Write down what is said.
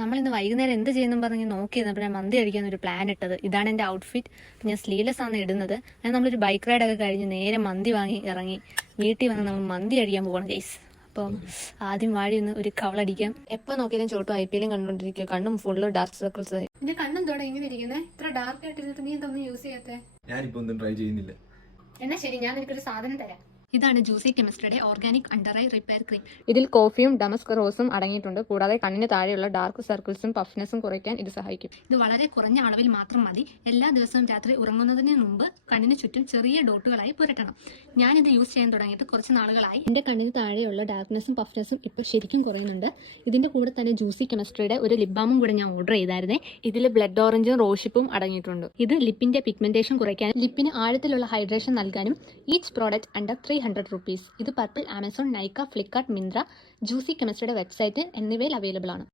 നമ്മളിന്ന് വൈകുന്നേരം എന്ത് ചെയ്യുന്നു പറഞ്ഞ് നോക്കിയിരുന്നപ്പോൾ മന്തി കഴിക്കാൻ ഒരു പ്ലാൻ ഇട്ടത്. ഇതാണ് എൻ്റെ ഔട്ട്ഫിറ്റ്. ഞാൻ സ്ലീവ്ലെസ് ആണ് ഇടുന്നത്. ഞാൻ നമ്മളൊരു ബൈക്ക് റൈഡൊക്കെ കഴിഞ്ഞ് നേരെ മന്തി വാങ്ങി ഇറങ്ങി വീട്ടിൽ വന്ന് നമ്മൾ മന്തി കഴിക്കാൻ പോകണം ഗൈസ്. അപ്പം ആദ്യം വാഴയൊന്ന് ഒരു കവളടിക്കാം. എപ്പോൾ നോക്കിയാലും ചോട്ടും IPL കണ്ടുകൊണ്ടിരിക്കുക. കണ്ണും ഫുള്ള് ഡാർക്ക് സർക്കിൾസ് ആയി. എന്റെ കണ്ണും തോടെ ഇങ്ങനെ ഇരിക്കുന്നത്. ഇത്ര ഡാർക്ക് ആയിട്ടിരുന്നിട്ട് നീ എന്തൊന്നും യൂസ് ചെയ്യാത്തേ? ഞാനിപ്പോ ഒന്നും ട്രൈ ചെയ്യുന്നില്ല. എന്നാ ശരി, ഞാൻ നിനക്കൊരു സാധനം തരാം. ഇതാണ് ജ്യൂസി കെമിസ്ട്രിയുടെ organic under eye repair cream. ഇതിൽ കോഫിയും ഡമസ്ക് റോസും അടങ്ങിയിട്ടുണ്ട്. കൂടാതെ കണ്ണിന് താഴെയുള്ള ഡാർക്ക് സർക്കിൾസും പഫ്നെസ്സും കുറയ്ക്കാൻ ഇത് സഹായിക്കും. ഇത് വളരെ കുറഞ്ഞ അളവിൽ മാത്രം മതി. എല്ലാ ദിവസവും രാത്രി ഉറങ്ങുന്നതിന് മുമ്പ് കണ്ണിന് ചുറ്റും ചെറിയ ഡോട്ടുകളായി പുരട്ടണം. ഞാനിത് യൂസ് ചെയ്യാൻ തുടങ്ങിയിട്ട് കുറച്ച് നാളുകളായി. എൻ്റെ കണ്ണിന് താഴെയുള്ള ഡാർക്ക്നെസ്സും പഫ്നെസ്സും ഇപ്പോൾ ശരിക്കും കുറയുന്നുണ്ട്. ഇതിന്റെ കൂടെ തന്നെ ജ്യൂസി കെമിസ്ട്രിയുടെ ഒരു ലിപ് ബാമും കൂടെ ഞാൻ ഓർഡർ ചെയ്തായിരുന്നേ. ഇതിൽ ബ്ലഡ് ഓറഞ്ചും റോഷിപ്പും അടങ്ങിയിട്ടുണ്ട്. ഇത് ലിപ്പിന്റെ പിഗ്മെന്റേഷൻ കുറയ്ക്കാനും ലിപ്പിന് ആഴത്തിലുള്ള ഹൈഡ്രേഷൻ നൽകാനും. Each product under 300 rupees. ഇത് purple, Amazon, Nykaa, Flipkart, Myntra, Juicy കെമിസ്ട്രിയുടെ വെബ്സൈറ്റ് എന്നിവയിൽ അവൈലബിൾ ആണ്.